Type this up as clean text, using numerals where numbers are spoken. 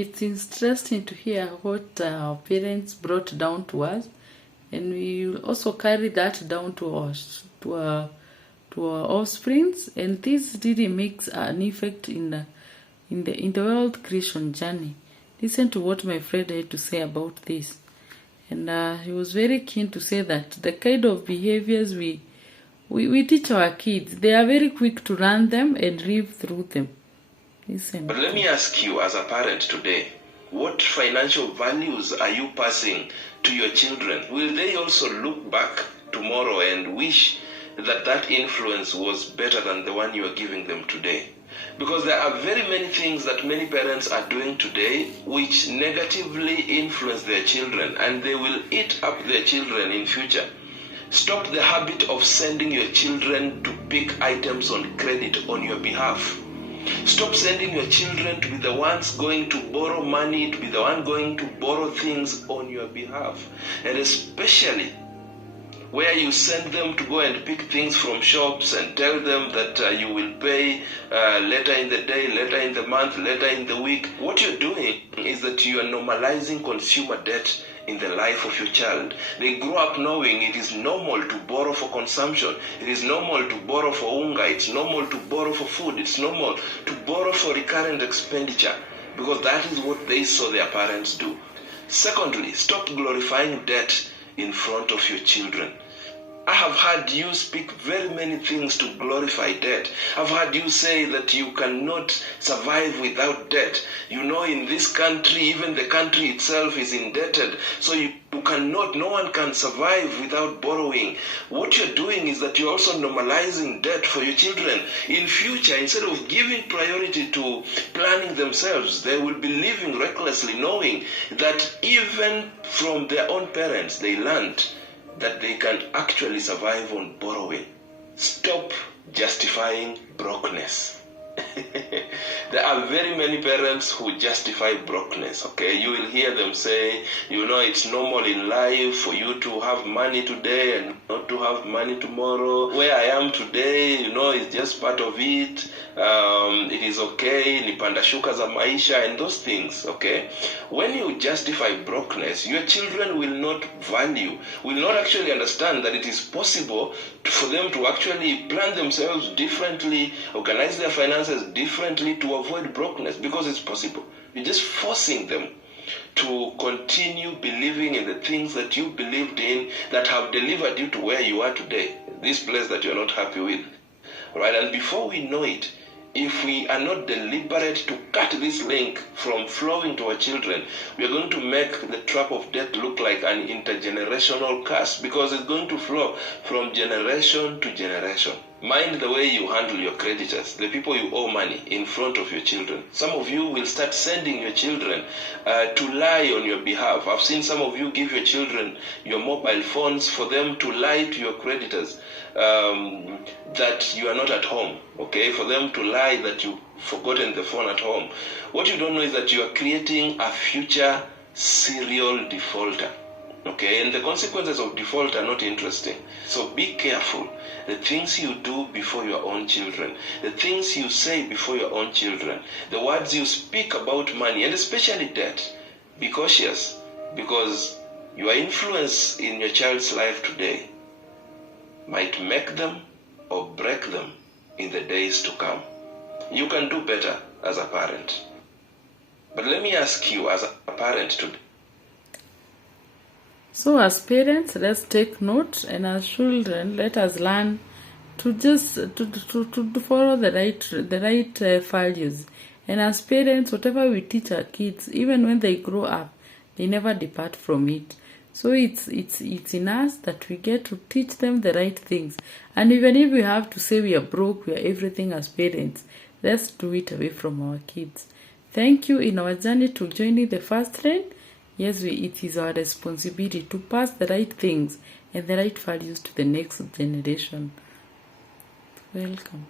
It's interesting to hear what our parents brought down to us, and we will also carry that down to our offsprings, and this really makes an effect in the world creation journey. Listen to what my friend had to say about this, and he was very keen to say that the kind of behaviors we teach our kids, they are very quick to learn them and live through them. Listen. But let me ask you, as a parent today, what financial values are you passing to your children? Will they also look back tomorrow and wish that influence was better than the one you are giving them today? Because there are very many things that many parents are doing today which negatively influence their children, and they will eat up their children in future. Stop the habit of sending your children to pick items on credit on your behalf. Stop sending your children to be the ones going to borrow money, to be the one going to borrow things on your behalf. And especially where you send them to go and pick things from shops and tell them that you will pay later in the day, later in the month, later in the week. What you're doing is that you are normalizing consumer debt in the life of your child. They grow up knowing it is normal to borrow for consumption. It is normal to borrow for unga. It's normal to borrow for food. It's normal to borrow for recurrent expenditure, because that is what they saw their parents do. Secondly, stop glorifying debt in front of your children. I have heard you speak very many things to glorify debt. I've heard you say that you cannot survive without debt. You know, in this country, even the country itself is indebted. So you cannot, no one can survive without borrowing. What you're doing is that you're also normalizing debt for your children. In future, instead of giving priority to planning themselves, they will be living recklessly, knowing that even from their own parents, they learned that they can actually survive on borrowing. Stop justifying brokenness. There are very many parents who justify brokenness, okay? You will hear them say, you know, it's normal in life for you to have money today and not to have money tomorrow. Where I am today, you know, it's just part of it. It is okay, ni panda shuka za maisha and those things, okay? When you justify brokenness, your children will not value, will not actually understand that it is possible for them to actually plan themselves differently, organize their finances differently to avoid brokenness, because it's possible. You're just forcing them to continue believing in the things that you believed in that have delivered you to where you are today, this place that you're not happy with. Right? And before we know it, if we are not deliberate to cut this link from flowing to our children, we are going to make the trap of debt look like an intergenerational curse, because it's going to flow from generation to generation. Mind the way you handle your creditors, the people you owe money, in front of your children. Some of you will start sending your children to lie on your behalf. I've seen some of you give your children your mobile phones for them to lie to your creditors that you are not at home, okay? For them to lie that you've forgotten the phone at home. What you don't know is that you are creating a future serial defaulter. Okay, and the consequences of default are not interesting. So be careful. The things you do before your own children, the things you say before your own children, the words you speak about money, and especially debt. Be cautious, because your influence in your child's life today might make them or break them in the days to come. You can do better as a parent. But let me ask you, as a parent today, so as parents, let's take note, and as children, let us learn to just to follow the right values. And as parents, whatever we teach our kids, even when they grow up, they never depart from it. So it's in us that we get to teach them the right things. And even if we have to say we are broke, we are everything as parents, let's do it away from our kids. Thank you in our journey to joining the first lane. Yes, it is our responsibility to pass the right things and the right values to the next generation. Welcome.